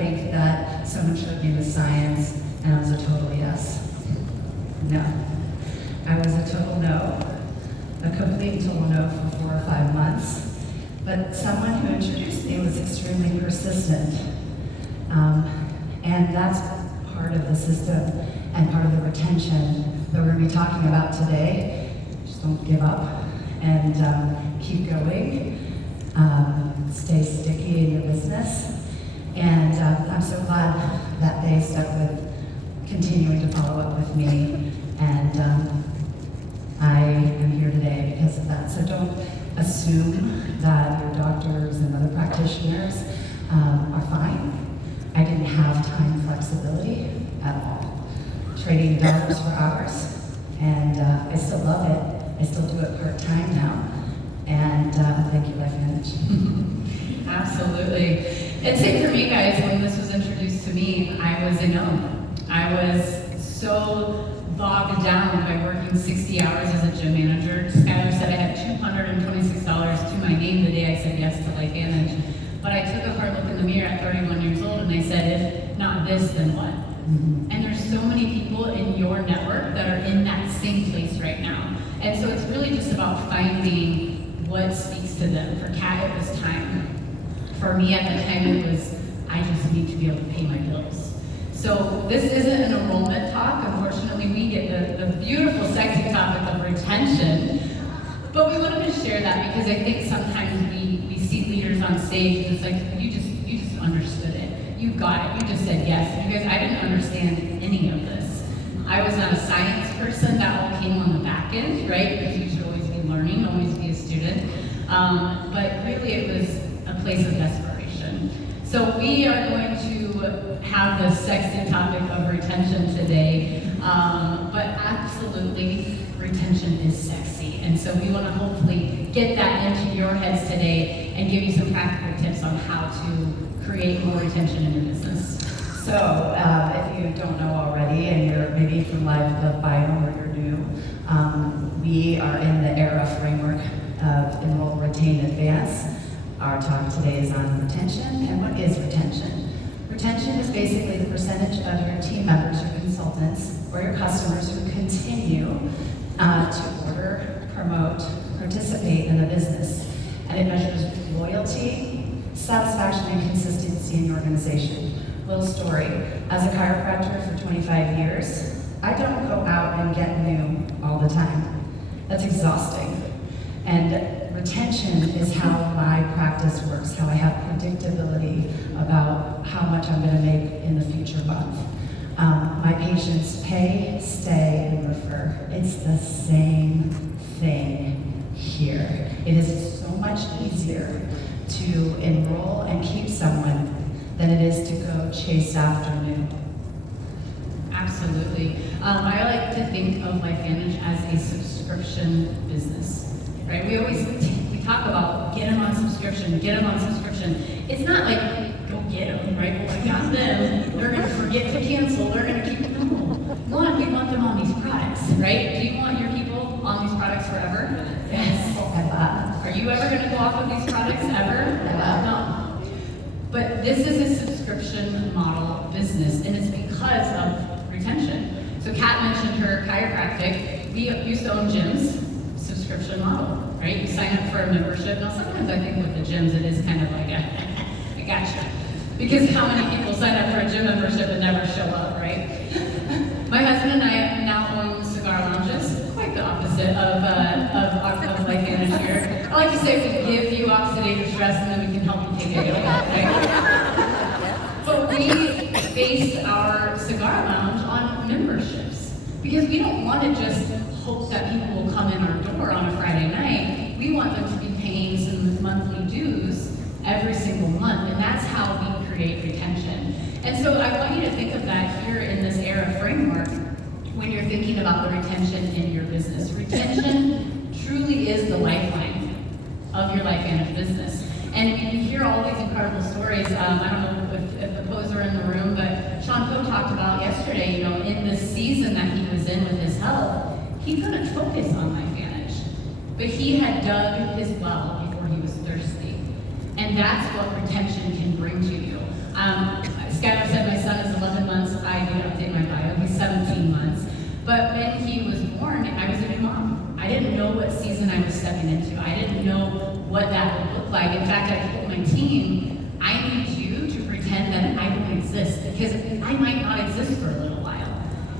think that someone showed me the science and I was a total yes. No. I was a total no, a complete total no for 4 or 5 months. But someone who introduced me was extremely persistent. And that's part of the system and part of the retention that we're going to be talking about today. Just don't give up and keep going. Stay sticky in your business. And I'm so glad that they stuck with continuing to follow up with me. And I am here today because of that. So don't assume that your doctors and other practitioners are fine. I didn't have time flexibility at all. Trading dollars for hours. And I still love it. I still do it part-time now. And thank you, Life Manage. Absolutely. And same for me, guys. When this was introduced to me, I was a no. I was so bogged down by working 60 hours as a gym manager. Skylar said I had $226 to my name the day I said yes to Life Manage. But I took a hard look in the mirror at 31 years old and I said, if not this, then what? And there's so many people in your network that are in that same place right now. And so it's really just about finding what speaks to them. For Kat, it was time. For me at the time, it was, I just need to be able to pay my bills. So this isn't an enrollment talk. Unfortunately, we get the beautiful, sexy topic of retention. But we wanted to share that because I think sometimes we see leaders on stage and it's like, you just understood it. You got it. You just said yes. Because I didn't understand any of this. I was not a science person. That all came on the back end, right? Because you should always be learning, always be a student. But really it was a place of desperation. So we are going to have the sexy topic of retention today. But absolutely, retention is sexy. And so we want to hopefully get that into your heads today and give you some practical tips on how to create more retention in your business. So if you don't know already, and you're maybe from Live the Bible or you're new, we are in the ERA framework of Enroll, Retain, Advance. Our talk today is on retention. And what is retention? Retention is basically the percentage of your team members, your consultants, or your customers who continue to order, promote, participate in the business. And it measures loyalty, satisfaction, and consistency in your organization. Little story, as a chiropractor for 25 years, I don't go out and get new all the time. That's exhausting. And retention is how my practice works, how I have predictability about how much I'm going to make in the future month. My patients pay, stay, and refer. It's the same thing here. It is so much easier to enroll and keep someone than it is to go chase after new. Absolutely. I like to think of Life Manage as a subscription business, right? We talk about get them on subscription, get them on subscription. It's not like go get them, right? Well, I got them. They're going to forget to cancel. They're going to keep them. One, we want them on these products, right? Do you want your people on these products forever? Yes. Are you ever going to go off of these products ever? No. But this is a subscription model business, and it's because of retention. So Kat mentioned her chiropractic. We used to own gyms, subscription model, right? You sign up for a membership. Now sometimes I think with the gyms it is kind of like I gotcha. Because how many people sign up for a gym membership and never show up, right? My husband and I now own cigar lounges, quite the opposite of Life Manage here. I like to say we give you oxidative stress and then we can help you take it away, right? But we based our cigar lounge on memberships because we don't want to just hope that people will come in our door on a Friday night. We want them to be paying some monthly dues every single month, and that's how we create retention. And so I want you to think of that here in this ERA framework when you're thinking about the retention in your business. Retention truly is the lifeline of your Life Manage business. And you hear all these incredible stories. I don't know if the pros are in the room, but Sean Poe talked about yesterday, in this season that he was in with his health, he couldn't focus on Life Manage. But he had dug his well before he was thirsty. And that's what retention can bring to you. season I was stepping into. I didn't know what that would look like. In fact, I told my team, I need you to pretend that I don't exist, because I might not exist for a little while.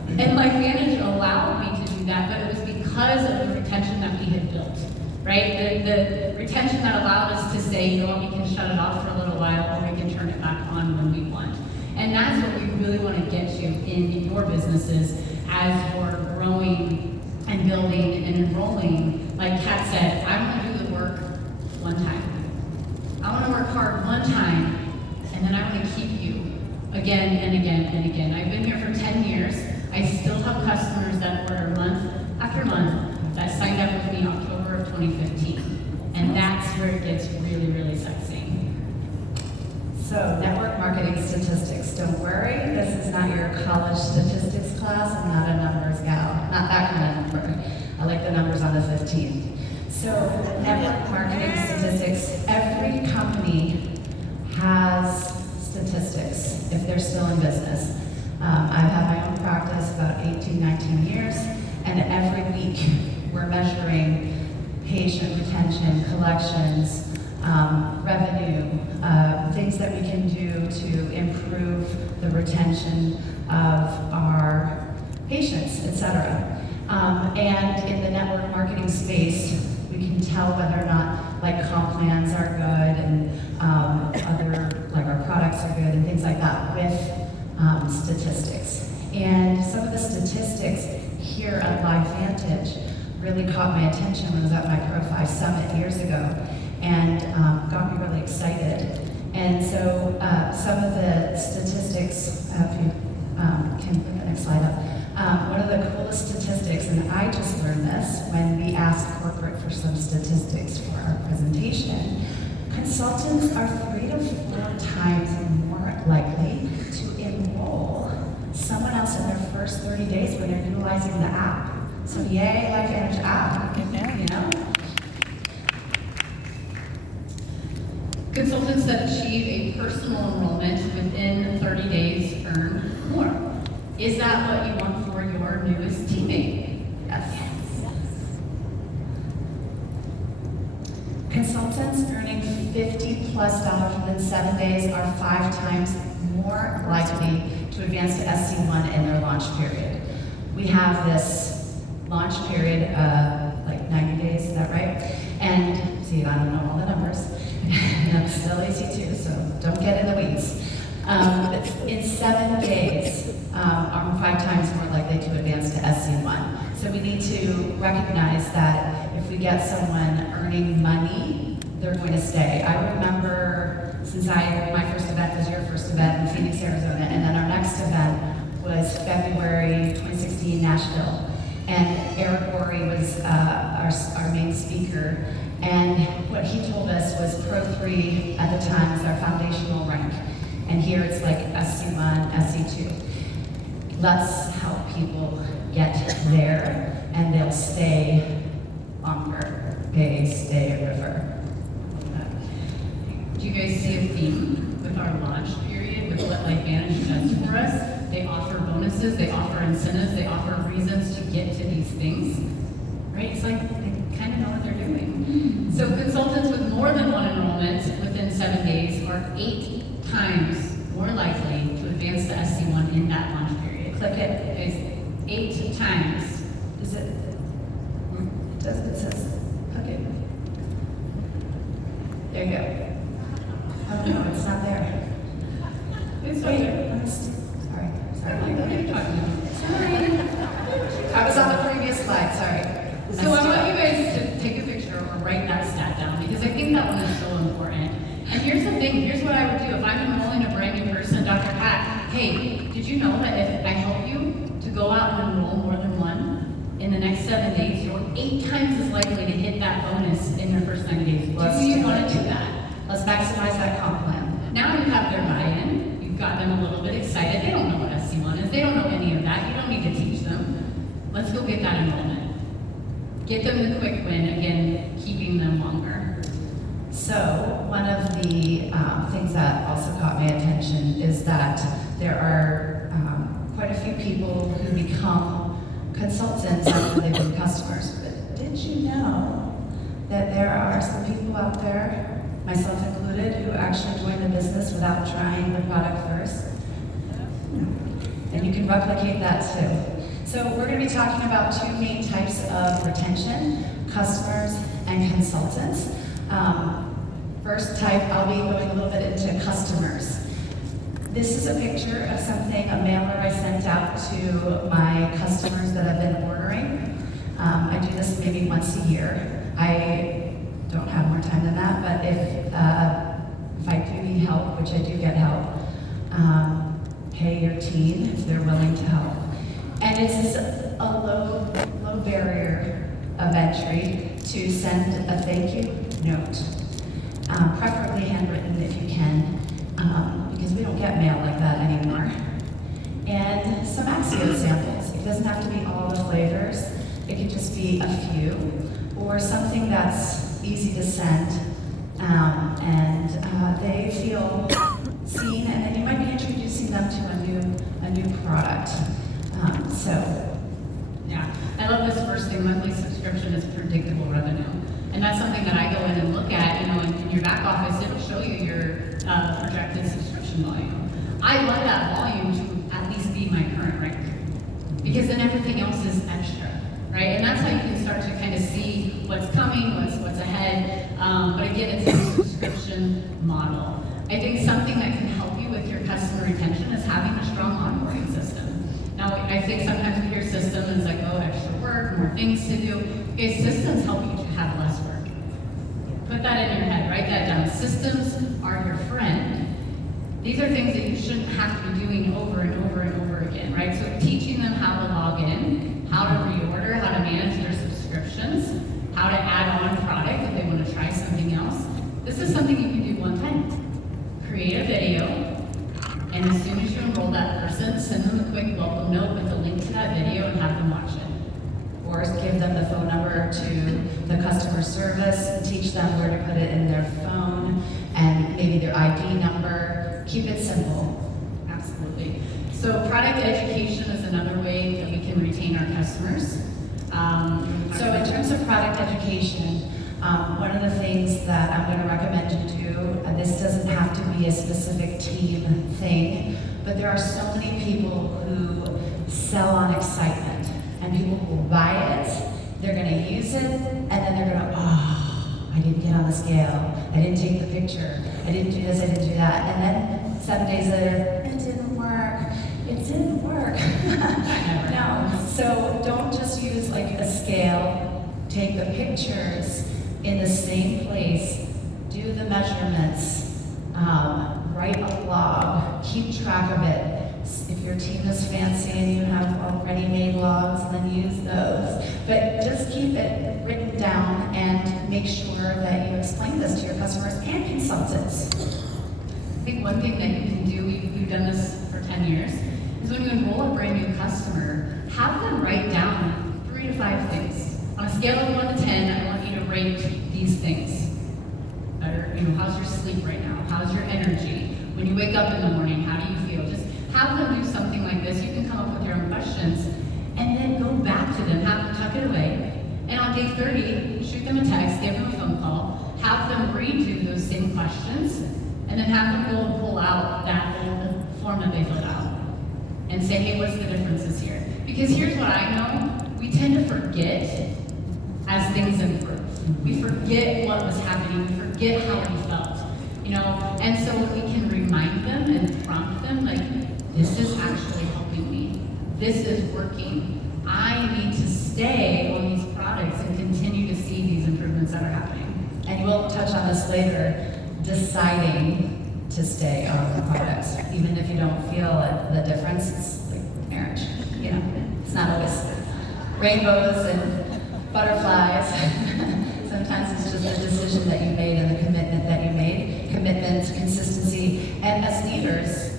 And my manager allowed me to do that, but it was because of the retention that we had built, right? The retention that allowed us to say, you know what, we can shut it off for a little while, or we can turn it back on when we want. And that's what we really want to get to in your businesses as you're growing and building and enrolling. Like Kat said, I want to do the work one time. I want to work hard one time, and then I want to keep you again and again and again. I've been here for 10 years. I still have customers that order month after month that signed up with me October of 2015. And that's where it gets really, really sexy. So, network marketing statistics. Don't worry, this is not your college statistics class. I'm not a numbers gal. Not that kind of number. I like the numbers on the 15th. So, network marketing statistics. Every company has statistics if they're still in business. I've had my own practice about 18, 19 years, and every week we're measuring patient retention, collections, revenue, things that we can do to improve the retention of our patients, etc. And in the network marketing space, we can tell whether or not like comp plans are good and other, like our products are good and things like that with statistics. And some of the statistics here at LiveVantage really caught my attention when I was at my Pro 5 Summit years ago, and got me really excited. And so some of the statistics, if you can put the next slide up, one of the coolest statistics, and I just learned this when we asked corporate for some statistics for our presentation, consultants are 3 to 4 times more likely to enroll someone else in their first 30 days when they're utilizing the app. So yay, LiveVantage app, you know? Consultants that achieve a personal enrollment within 30 days earn more. Is that what you want for your newest teammate? Yes. Consultants earning $50+ within 7 days are 5 times more likely to advance to SC1 in their launch period. We have this launch period of like 90 days, is that right? And see, I don't know all the numbers, and I'm still EC2, so don't get in the weeds. In 7 days, are 5 times more likely to advance to SC1. So we need to recognize that if we get someone earning money, they're going to stay. I remember, since my first event was your first event in Phoenix, Arizona, and then our next event was February 2016, Nashville. And Eric Gorey was our main speaker. And what he told us was Pro 3 at the time was our foundational rank. And here it's like SC1, SC2. Let's help people get there, and they'll stay longer. Pay, stay, refer. Do you guys see a theme with our launch period, with what LiveVantage does for us? They offer bonuses, they offer incentives, they offer reasons to get to these things, right? It's like they kind of know what they're doing. So consultants with more than 1 enrollment within 7 days are 8 times more likely to advance to SC1 in that launch period. Click it, it's 8 times. Is it? It says, okay. There you go. Oh no, it's not there. It's right there. Sorry. What are you talking about? Sorry. I was on the previous slide, sorry. So I want you guys to take a picture or write that stat down, because I think that one is so important. And here's the thing, here's what I would do. If I'm enrolling a brand new person, Dr. Pat, hey, did you know that if I help you to go out and enroll more than 1 in the next 7 days, you're 8 times as likely to hit that bonus in your first 90 days. Do you want to do that? Let's maximize that comp plan. Now you have their buy-in, you've got them a little bit excited. They don't know what SC1 is, they don't know any of that. You don't need to teach them. Let's go get that enrollment. Get them the quick win, again, keeping them longer. So one of the things that also caught my attention is that there are quite a few people who become consultants after they've been customers. But did you know that there are some people out there, myself included, who actually join the business without trying the product first. And you can replicate that too. So we're going to be talking about two main types of retention, customers and consultants. First type, I'll be going a little bit into customers. This is a picture of something, a mailer I sent out to my customers that have been ordering. I do this maybe once a year. I don't have more time than that, but if I do need help, which I do get help, pay your team if they're willing to help. And it's a low barrier of entry to send a thank you note, preferably handwritten if you can, because we don't get mail like that anymore. And some Axio samples. It doesn't have to be all the flavors. It could just be a few, or something that's easy to send, and they feel seen, and then you might be introducing them to a new product. Yeah, I love this first thing. Monthly subscription is predictable revenue, and that's something that I go in and look at. In your back office, it'll show you your projected subscription volume. I want that volume to at least be my current rate, because then everything else is extra, right? And that's how you can start to kind of see what's coming, what's ahead. But again, it's a subscription model. I think something that can help you with your customer retention is having a strong onboarding system. Now, I think sometimes we hear system and it's like, oh, extra work, more things to do. Okay, systems help you to have less work. Put that in your head, write that down. Systems are your friend. These are things that you shouldn't have to be doing over and over and over again, right? So teaching them how to log in, how to reorder, how to manage their subscriptions, how to add on product if they want to try something else. This is something you can do one time. Create a video, and as soon as you enroll that person, send them a quick welcome note with a link to that video and have them watch it. Or give them the phone number to the customer service, teach them where to put it in their phone, and maybe their ID number. Keep it simple. Absolutely. So product education is another way that we can retain our customers. So in terms of product education, one of the things that I'm going to recommend you do, this doesn't have to be a specific team thing, but there are so many people who sell on excitement, and people will buy it, they're going to use it, and then they're going to, oh, I didn't get on the scale, I didn't take the picture, I didn't do this, I didn't do that, and then 7 days later, it didn't work. No, so don't just use like a scale, take the pictures in the same place, do the measurements, write a log, keep track of it. If your team is fancy and you have already made logs, then use those. But just keep it written down and make sure that you explain this to your customers and consultants. I think one thing that you can do, we've done this for 10 years, is when you enroll a brand new customer, have them write down 3 to 5 things. On a scale of 1 to 10, I want you to rate these things. How's your sleep right now? How's your energy? When you wake up in the morning, how do you feel? Just have them do something like this. You can come up with your own questions, and then go back to them, have them tuck it away. And on day 30, shoot them a text, give them a phone call, have them redo those same questions, and then have them go and pull out that old form that they filled out and say, hey, what's the differences here? Because here's what I know, we tend to forget as things improve. We forget what was happening, we forget how we felt, and so when we can remind them and prompt them, like, this is actually helping me, this is working, I need to stay on these products and continue to see these improvements that are happening. And we'll touch on this later, deciding to stay on the products, even if you don't feel the difference. It's like marriage, it's not always rainbows and butterflies. Sometimes it's just a decision that you made and the commitment that you made, commitment, consistency, and as leaders,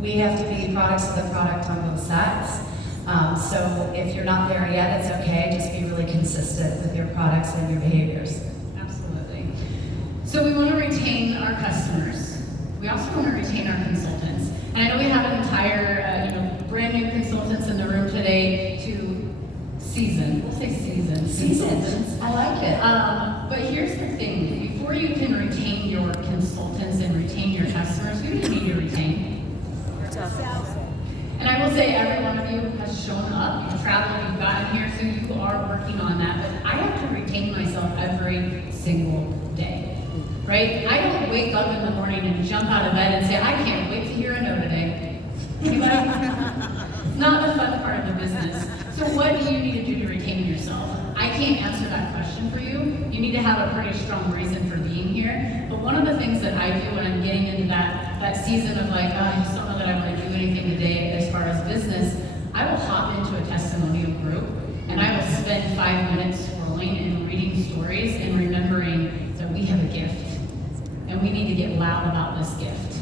we have to be products of the product on both sides. So if you're not there yet, it's okay, just be really consistent with your products and your behaviors. Absolutely. So we want to retain our customers. We also want to retain our consultants. And I know we have an entire, brand new consultants in the room today to season. We'll say season. Seasons. I like it. But here's the thing. Before you can retain your consultants and retain your customers, who do you need to retain? Yourself. And I will say every one of you has shown up. You've traveled, you've gotten here, so you are working on that. But I have to retain myself every single day, right? I don't wake up in the morning and jump out of bed and say, I can't wait to hear a no today. Anybody? It's not the fun part of the business. So what do you need to do to retain yourself? I can't answer that question for you. You need to have a pretty strong reason for being here. But one of the things that I do when I'm getting into that season of like, oh, I just don't know that I want to do anything today as far as business, I will hop into a testimonial group and I will spend 5 minutes scrolling and reading stories and remembering that we have a gift and we need to get loud about this gift.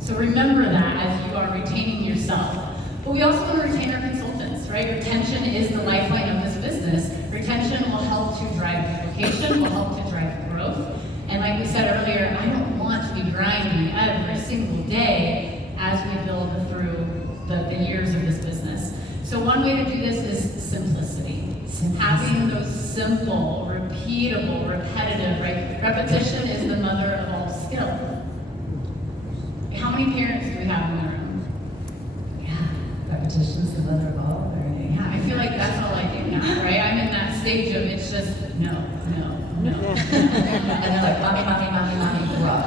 So remember that as you are retaining yourself. But we also want to retain our consultants, right? Retention is the lifeline of this business. Retention will help to drive duplication, will help to drive growth. And like we said earlier, I don't want to be grinding every single day as we build through the years of this business. So one way to do this is simplicity. Having those simple, repeatable, repetitive, right? Repetition is the mother of all skill. How many parents do we have in the room? Yeah, repetition's the mother of all learning. Yeah, I feel like that's all I do now, right? I'm in that stage of it's just no. And they're like, mommy, grow.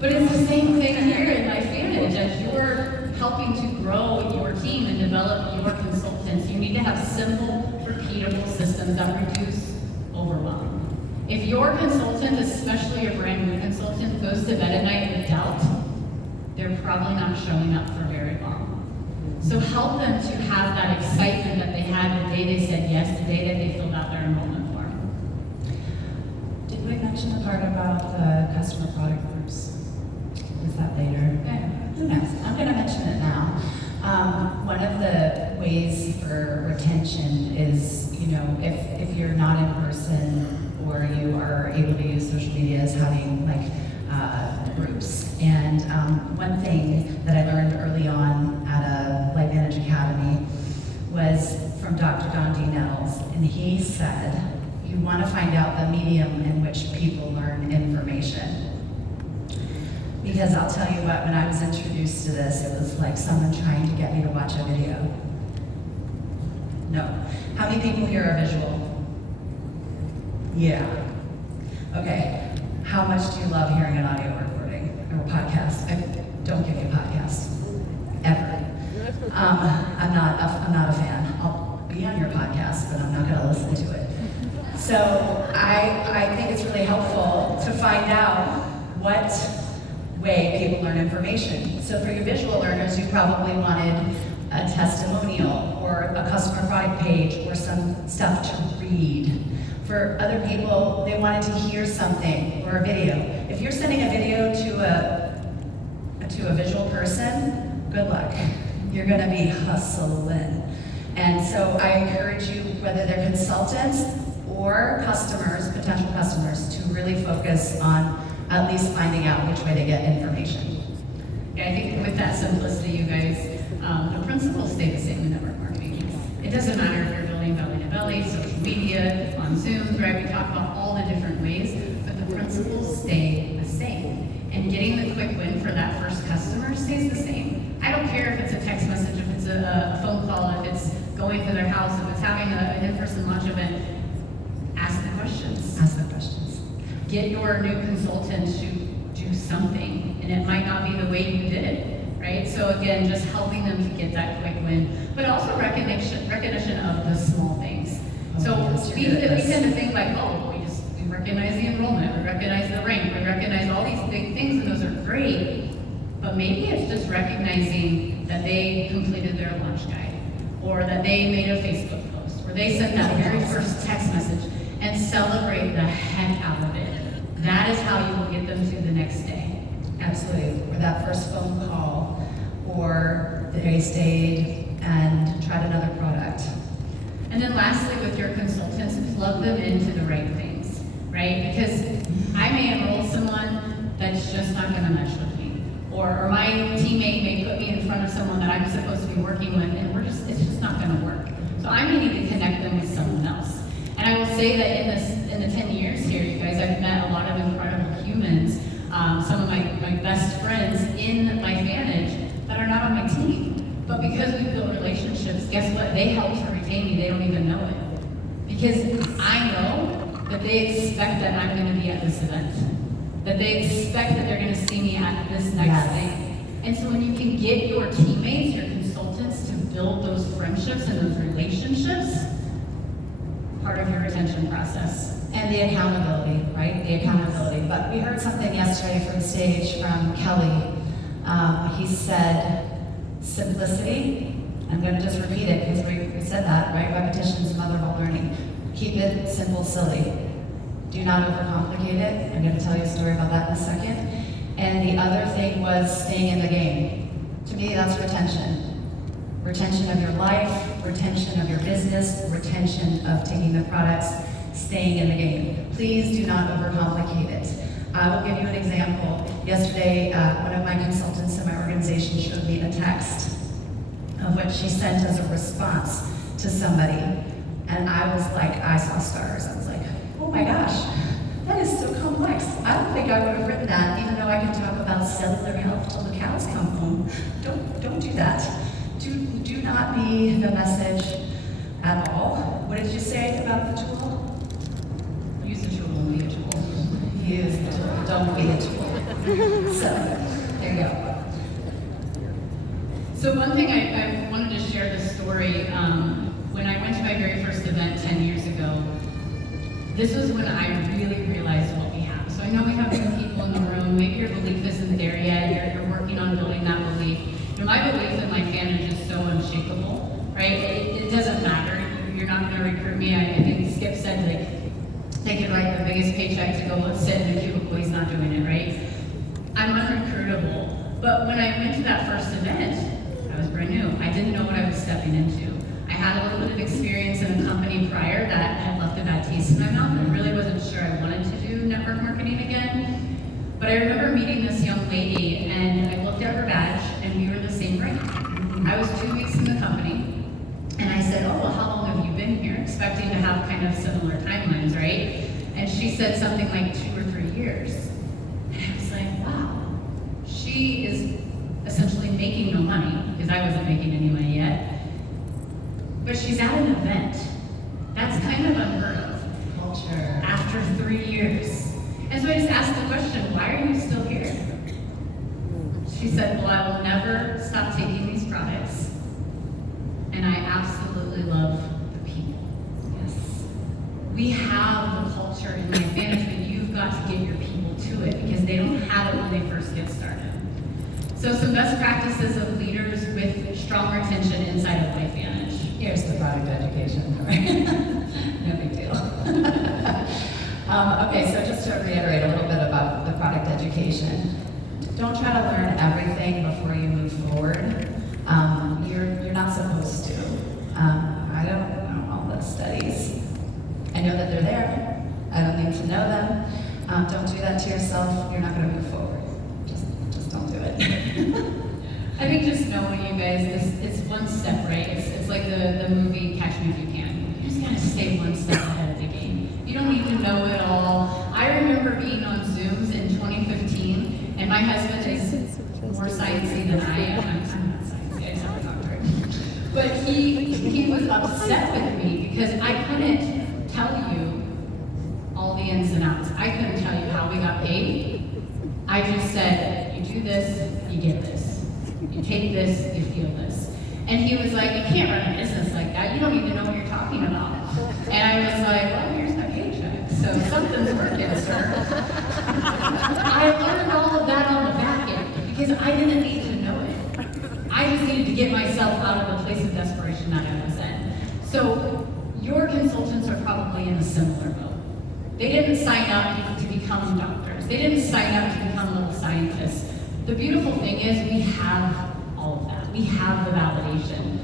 But it's the same thing here in LifeVantage. As you're helping to grow your team and develop your consultants, you need to have simple, repeatable systems that reduce overwhelm. If your consultant, especially a brand new consultant, goes to bed at night with doubt, they're probably not showing up for very long. So help them to have that excitement that they had the day they said yes, the day that they filled out their enrollment form. Did we mention the part about the customer product groups? Is that later? Okay. Who knows? I'm going to mention it now. One of the ways for retention is, if you're not in person or you are able to use social media, is having groups. And one thing that I learned early on at a LifeVantage Academy was from Dr. Don D. Nettles, and he said, you want to find out the medium in which people learn information. Because I'll tell you what, when I was introduced to this, it was like someone trying to get me to watch a video. No. How many people here are visual? Yeah. Okay. How much do you love hearing an audio recording or a podcast? Don't give me a podcast. Ever. I'm not a fan. I'll be on your podcast, but I'm not going to listen to it. So I think it's really helpful to find out what way people learn information. So for your visual learners, you probably wanted a testimonial or a customer product page or some stuff to read. For other people, they wanted to hear something or a video. If you're sending a video to a visual person, good luck. You're gonna be hustling. And so I encourage you, whether they're consultants or customers, potential customers, to really focus on at least finding out which way to get information. Yeah, I think with that simplicity, you guys, the principles stay the same in network marketing. It doesn't matter if you're building belly-to-belly, social media, on Zoom, right? We talk about all the different ways, but the principles stay the same. And getting the quick win for that first customer stays the same. I don't care if it's a text message, if it's a phone call, if it's going to their house, if it's having an in-person lunch event. Ask the questions. Ask the questions. Get your new consultant to do something, and it might not be the way you did it, right? So again, just helping them to get that quick win, but also recognition of the small things. So we tend to think like, oh, we recognize the enrollment, we recognize the rank, we recognize all these big things, and those are great. But maybe it's just recognizing that they completed their lunch guide, or that they made a Facebook post, or they sent that very first text message, and celebrate the heck out of it. That is how you will get them to the next day. Absolutely. Or that first phone call, or they stayed and tried another product. And then lastly, with your consultants, plug them into the right things, right? Because I may enroll someone that's just not gonna mesh with me. Or my teammate may put me in front of someone that I'm supposed to be working with, and it's just not gonna work. So I'm needing to connect them with someone else. And I will say that in the 10 years here, you guys, I've met a lot of incredible humans, some of my best friends in my Vantage that are not on my team. But because we've built relationships, guess what? They help to retain me, they don't even know it. Because I know that they expect that I'm gonna be at this event. That they expect that they're gonna see me at this next thing. And so when you can get your teammates, your consultants to build those friendships and those relationships, part of your retention process. And the accountability, right? The accountability. But we heard something yesterday from stage from Kelly. He said, simplicity. I'm going to just repeat it because we said that, right? Repetition is the mother of all learning. Keep it simple, silly. Do not overcomplicate it. I'm going to tell you a story about that in a second. And the other thing was staying in the game. To me, that's retention. Retention of your life, retention of your business, retention of taking the products, staying in the game. Please do not overcomplicate it. I will give you an example. Yesterday, one of my consultants in my organization showed me a text of what she sent as a response to somebody. And I was like, I saw stars. I was like, oh my gosh, that is so complex. I don't think I would have written that, even though I can talk about cellular health till the cows come home. Don't do that. Do not be the message at all. What did you say about the tool? Use the tool and be a tool. Use the tool, don't be a tool. So, there you go. So one thing I wanted to share this story. When I went to my very first event 10 years ago, this was when I really realized what we have. So I know we have new people in the room. Maybe your belief isn't there yet. You're working on building that belief. You know, my belief in my Vantage is so unshakable, right? It doesn't matter. You're not going to recruit me. I think Skip said they could write the biggest paycheck to go sit in a cubicle. He's not doing it, right? I'm unrecruitable. But when I went to that first event, I was brand new. I didn't know what I was stepping into. I had a little bit of experience in a company prior that had left a bad taste in my mouth. I really wasn't sure I wanted to do network marketing again. But I remember meeting this young lady, and I looked at her badge, and we were in the same rank. I was 2 weeks in the company, and I said, oh, well, how long have you been here? Expecting to have kind of similar timelines, right? And she said something like 2 or 3 years. And I was like, wow, she is essentially making no money, because I wasn't making any money yet. But she's at an event. That's kind of unheard of. Culture. After 3 years. And so I just asked the question, why are you still here? She said, well, I will never stop taking these products. And I absolutely love the people. Yes. We have the culture in my Vantage, but you've got to get your people to it because they don't have it when they first get started. So some best practices of leaders with strong retention inside of Life Vantage. Here's the product education. No big deal. Okay, so just to reiterate a little bit about the product education. Don't try to learn everything before you move forward. You're not supposed to. I don't know all the studies. I know that they're there. I don't need to know them. Don't do that to yourself. You're not going to move forward. Just don't do it. I think just knowing you guys, it's one step, right? It's like the movie Catch Me If You Can. You just gotta stay one step ahead of the game. You don't need to know it all. I remember being on Zooms in 2015, and my husband is more sciencey than I am. I'm not sciencey, I just have to talk to her. But he was upset with me because I couldn't tell you all the ins and outs. I couldn't tell you how we got paid. I just said, you do this, you get this. You take this, you feel this. And he was like, you can't run a business like that. You don't even know what you're talking about. And I was like, well, here's my paycheck. So something's working, sir. I learned all of that on the back end because I didn't need to know it. I just needed to get myself out of the place of desperation that I was in. So your consultants are probably in a similar boat. They didn't sign up to become doctors. They didn't sign up to become little scientists. The beautiful thing is we have all of that. We have the validation.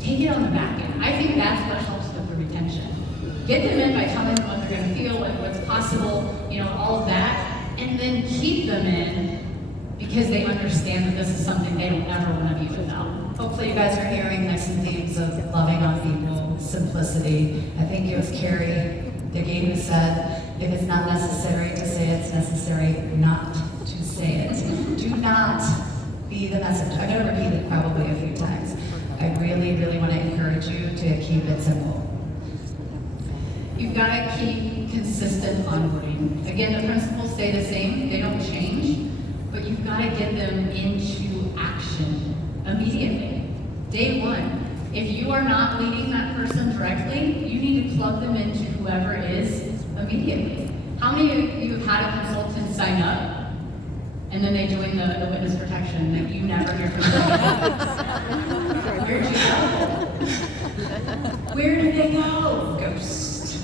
Take it on the back end. I think that's what helps with the retention. Get them in by telling them what they're going to feel, what's possible, all of that, and then keep them in because they understand that this is something they don't ever want to be without. Hopefully you guys are hearing like some themes of loving on people, simplicity. I think it was Carrie Dickey who said, if it's not necessary to say it, it's necessary not to say it. Do not be the message. I'm going to repeat it probably a few times. I really, really want to encourage you to keep it simple. You've got to keep consistent onboarding. Again, the principles stay the same, they don't change, but you've got to get them into action immediately. Day one. If you are not leading that person directly, you need to plug them into whoever it is immediately. How many of you have had a consultant sign up and then they join the witness protection that you never hear from them? Where'd you go? Where did they go? Ghost.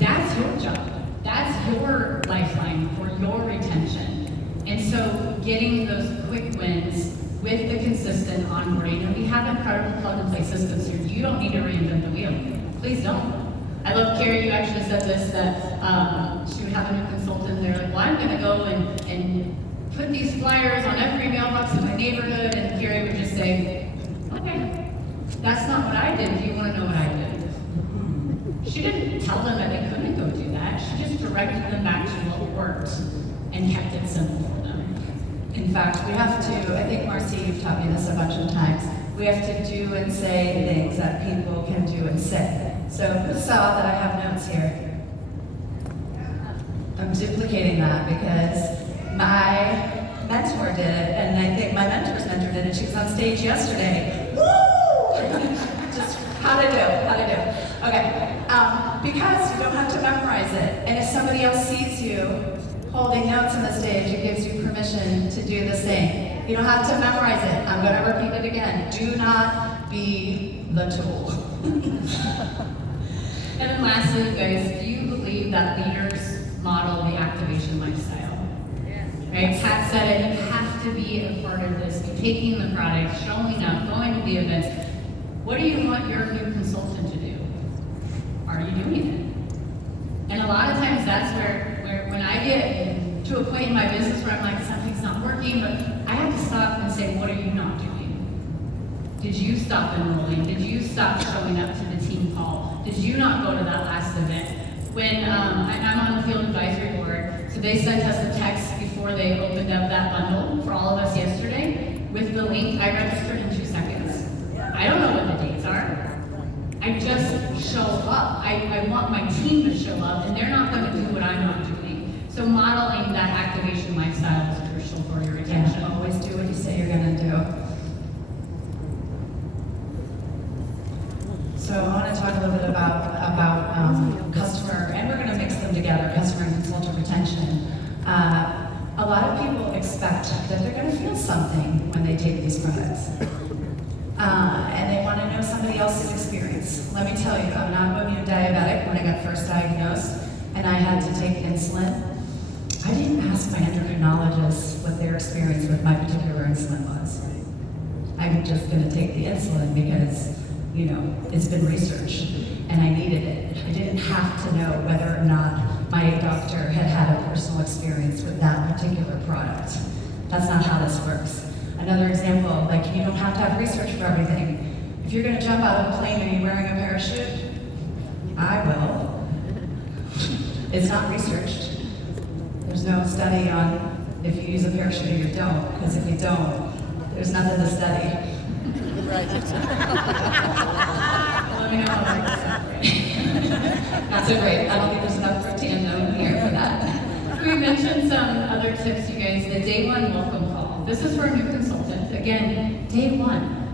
That's your job. That's your lifeline for your retention. And so getting those quick wins with the consistent onboarding, and we have incredible plug-and-play systems here. You don't need to reinvent the wheel. Please don't. I love Carrie, you actually said this, that she would have a new consultant, and they're like, well, I'm gonna go and put these flyers on every mailbox in my neighborhood, and Carrie would just say, okay, that's not what I did. Do you wanna know what I did? She didn't tell them that they couldn't go do that. She just directed them back to what worked and kept it simple for them. In fact, we have to, I think Marcy, you've taught me this a bunch of times, we have to do and say things that people can do and say. So who saw that I have notes here? I'm duplicating that because my mentor did it, and I think my mentor's mentor did it. She was on stage yesterday. Woo! Just how to do. Okay, because you don't have to memorize it, and if somebody else sees you holding notes on the stage, it gives you permission to do the same. You don't have to memorize it. I'm going to repeat it again. Do not be the tool. And then lastly, guys, do you believe that leaders model the activation lifestyle? Right? Pat said it, you have to be a part of this. You're taking the product, showing up, going to the events. What do you want your new consultant to do? Are you doing it? And a lot of times that's where when I get to a point in my business where I'm like, something's not working, but I have to stop and say, what are you not doing? Did you stop enrolling? Did you stop showing up to the team call? Did you not go to that last event? When I'm on the field advisory board, so they sent us a text before they opened up that bundle for all of us yesterday with the link. I registered in 2 seconds. I don't know what the dates are. I just show up. I want my team to show up, and they're not going to do what I'm not doing. So modeling that activation lifestyle is crucial for your retention. Yeah, always do what you say you're going to do. So I want to talk a little bit about customer, and we're going to mix them together, customer and consultant retention. A lot of people expect that they're going to feel something when they take these products. And they want to know somebody else's experience. Let me tell you, I'm an autoimmune diabetic. When I got first diagnosed and I had to take insulin, I didn't ask my endocrinologist what their experience with my particular insulin was. I'm just going to take the insulin because, you know, it's been researched and I needed it. I didn't have to know whether or not my doctor had had a personal experience with that particular product. That's not how this works. Another example, like you don't have to have research for everything. If you're going to jump out of a plane, are you wearing a parachute? I will. It's not researched. There's no study on if you use a parachute or you don't, because if you don't, there's nothing to study. Right. Let me know how that goes. Not so great. I don't think there's enough protein here for that. We mentioned some other tips, you guys. The day one welcome call. This is for a new consultant. Again, day one.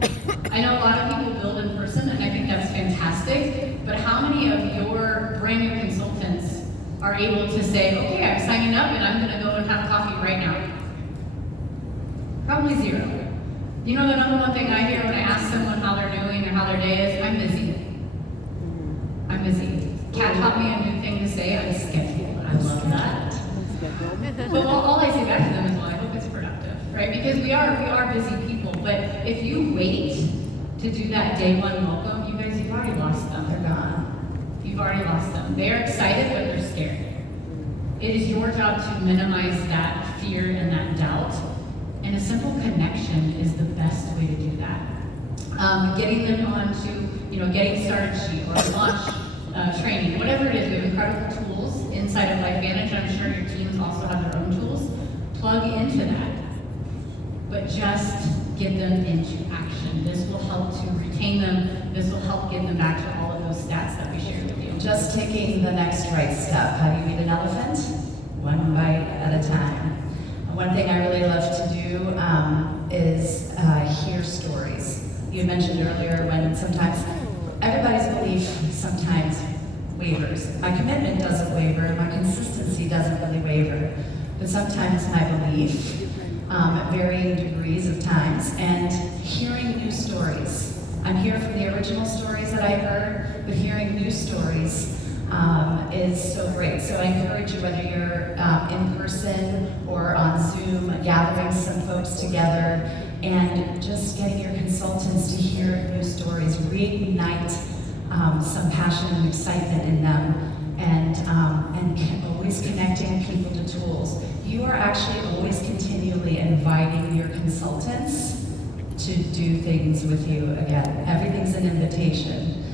I know a lot of people build in person, and I think that's fantastic. But how many of your brand new consultants are able to say, okay, I'm signing up and I'm going to go and have coffee right now? Probably zero. You know the number one thing I hear when I ask someone how they're doing or how their day is? I'm busy. I'm busy. Kat taught me a new thing to say, I'm scheduled. I love that. But all I say back to them is, well, I hope it's productive, right? Because we are busy people. But if you wait to do that day one welcome, you guys, you've already lost them. They're gone. You've already lost them. They're excited, but they're scared. It is your job to minimize that fear and that doubt And a simple connection is the best way to do that. Getting them onto, getting started sheet or launch training, whatever it is, we have incredible tools inside of LifeVantage. I'm sure your teams also have their own tools. Plug into that, but just get them into action. This will help to retain them. This will help get them back to all of those stats that we shared with you. Just taking the next right step. How do you eat an elephant? One bite at a time. One thing I really love to do is hear stories. You mentioned earlier when sometimes everybody's belief sometimes wavers. My commitment doesn't waver, my consistency doesn't really waver, but sometimes my belief at varying degrees of times, and hearing new stories. I'm here from the original stories that I heard, but hearing new stories is so great. So I encourage you, whether you're in person or on Zoom, gathering some folks together and just getting your consultants to hear new stories, reignite some passion and excitement in them, and always connecting people to tools. You are actually always continually inviting your consultants to do things with you again. Everything's an invitation.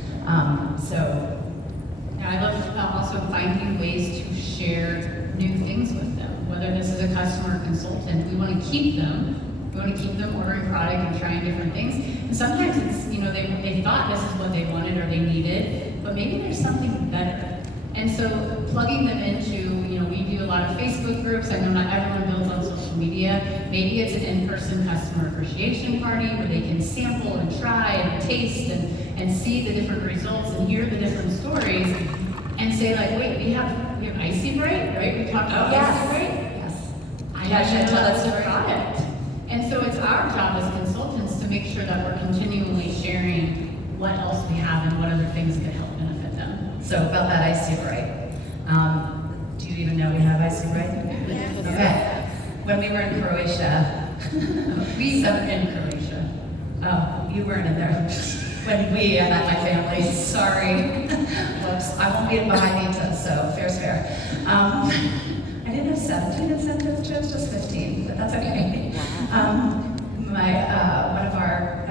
I love also finding ways to share new things with them. Whether this is a customer or consultant, we want to keep them. We want to keep them ordering product and trying different things. And sometimes it's, they thought this is what they wanted or they needed, but maybe there's something better. And so plugging them into, we do a lot of Facebook groups. I know not everyone builds on social media. Maybe it's an in-person customer appreciation party where they can sample and try and taste and see the different results and hear the different stories and say like, wait, we have Icy Bright, right? We talked about Icy Bright? Yes. I should tell us the product. And so it's our job as consultants to make sure that we're continually sharing what else we have and what other things could help benefit them. So about that Icy Bright. Do you even know we have Icy Bright? Yes. Okay. When we were in Croatia, We were in Croatia. oh, you weren't in there. When we, not my family, sorry. Whoops, I won't be behind Nita, so fair's fair. I didn't have 17 incentive trips, just 15, but that's okay. One of our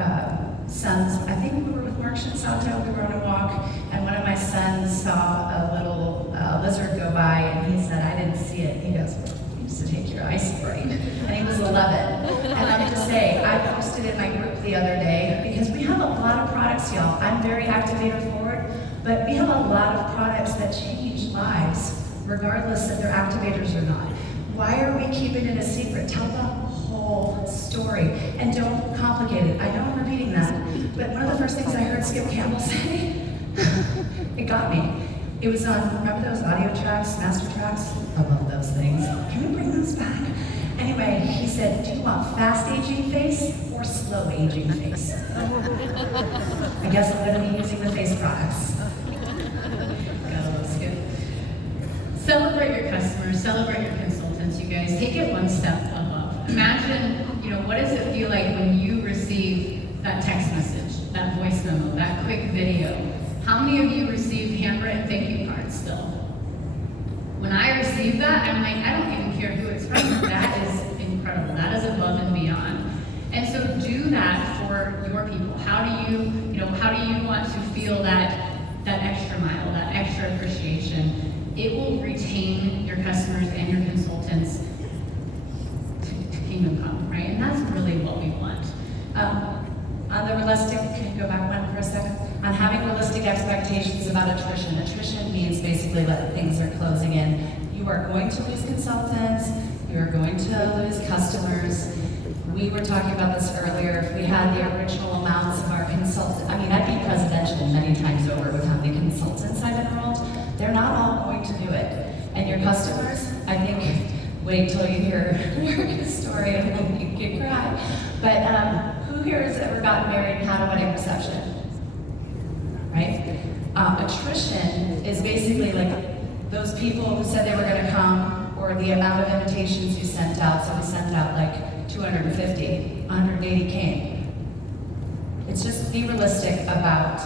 sons, I think we were with Mark Shinsato, we were on a walk, and one of my sons saw a little lizard go by, and he said, I didn't see it. He goes, you used to take your Icy Bright. And he was 11. And I have to say, I posted in my group the other day, because we have a lot of products, y'all. I'm very activator forward, but we have a lot of products that change lives, regardless if they're activators or not. Why are we keeping it a secret? Tell the whole story, and don't complicate it. I know I'm repeating that, but one of the first things I heard Skip Campbell say, it got me. It was on, remember those audio tracks, master tracks? I love those things. Can we bring those back? Anyway, he said, do you want fast aging face or slow aging face? I guess I'm gonna be using the face products. Gotta love Skip. Celebrate your customers, celebrate your consultants, you guys. Take it one step above. Imagine, what does it feel like when you receive that text message, that voice memo, that quick video? How many of you receive handwritten thank you cards still? When I receive that, I'm like, I don't even care who it's from. That is incredible. That is above and beyond. And so do that for your people. How do you want to feel that extra mile, that extra appreciation? It will retain your customers and your consultants to kingdom come, right? And that's really what we want. On the realistic, can you go back one for a second? On having realistic expectations about attrition. Attrition means basically that things are closing in. You are going to lose consultants, you are going to lose customers. We were talking about this earlier. If we had the original amounts of our consultants, I'd be presidential many times over with how many consultants I've enrolled. They're not all going to do it. And your customers, I think, wait till you hear Erika's story and then you can cry. But who here has ever gotten married and had a wedding reception? Right? Attrition is basically like those people who said they were going to come, or the amount of invitations you sent out. So we sent out like 250, 180 came. It's just be realistic about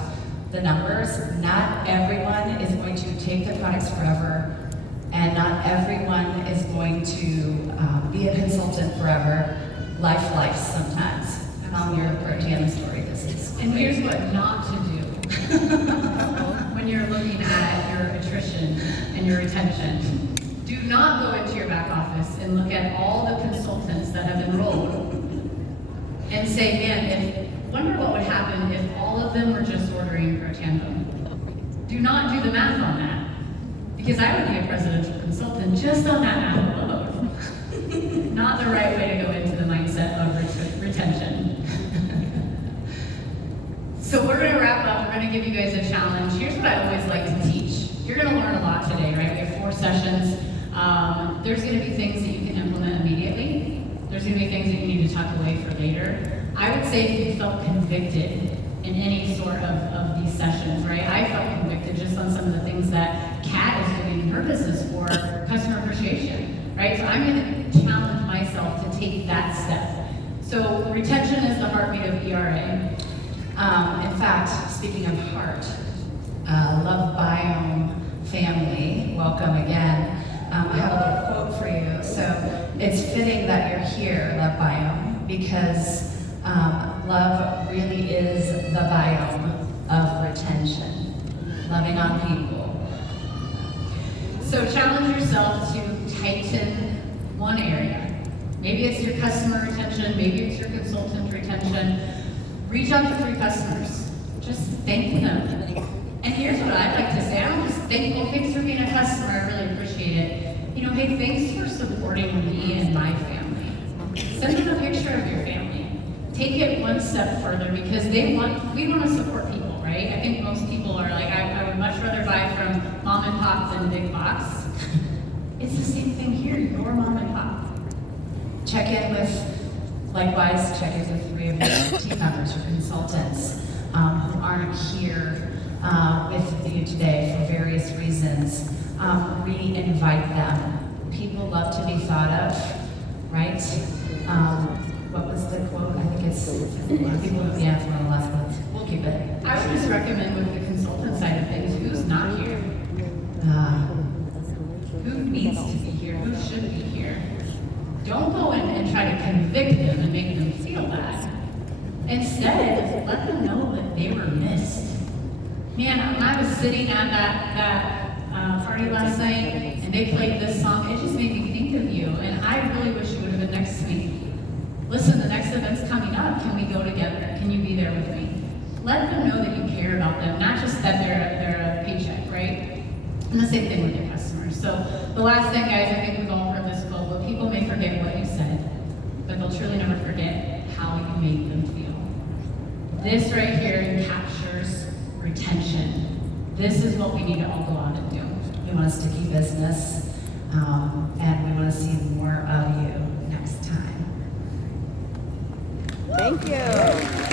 the numbers. Not everyone is going to take the products forever, and not everyone is going to be a consultant forever. life sometimes. Telling your Tana story, this is And great. here's what not to do when you're looking at your attrition and your retention. Do not go into your back office and look at all the consultants that have enrolled and say, man, wonder what would happen if all of them were just ordering for a tandem. Do not do the math on that, because I would be a presidential consultant just on that math alone. Not the right way to go into the mindset of retention. So we're going to wrap up. We're going to give you guys a challenge. Here's what I always like to teach. You're going to learn a lot today, right? We have 4 sessions. There's going to be things that you can implement immediately. There's going to be things that you need to tuck away for later. I would say if you felt convicted in any sort of these sessions, right? I felt convicted just on some of the things that Kat is doing in her business for customer appreciation, right? So I'm going to challenge myself to take that step. So retention is the heartbeat of ERA. In fact, speaking of heart, Love Biome family, welcome again. I have a little quote for you. So it's fitting that you're here, Love Biome, because love really is the biome of retention, loving on people. So challenge yourself to tighten one area. Maybe it's your customer retention, maybe it's your consultant retention. Reach out to 3 customers. Just thank them. And here's what I like to say. I don't just thank, well, thanks for being a customer. I really appreciate it. You know, hey, thanks for supporting me and my family. Send them a picture of your family. Take it one step further, because we want to support people, right? I think most people are like, I would much rather buy from mom and pop than big box. It's the same thing here. Your mom and pop. Check in with 3 of your team members or consultants who aren't here with you today for various reasons. Re-invite them. People love to be thought of, right? What was the quote? I think it's, people would be answering on the last one. We'll keep it. I would just recommend with the consultant side of things, who's not here? Who needs to be here? Who should be here? Don't go in and try to convict them and make them feel bad. Instead, let them know that they were missed. Man, when I was sitting at that party last night and they played this song, it just made me think of you. And I really wish you would have been next to me. Listen, the next event's coming up. Can we go together? Can you be there with me? Let them know that you care about them, not just that they're a paycheck, right? And the same thing with your customers. So the last thing, guys, I think we've all heard this quote, but people may forget what you said, but they'll truly never forget how you made them feel. This right here captures retention. This is what we need to all go out and do. We want a sticky business, and we want to see more of you next time. Thank you.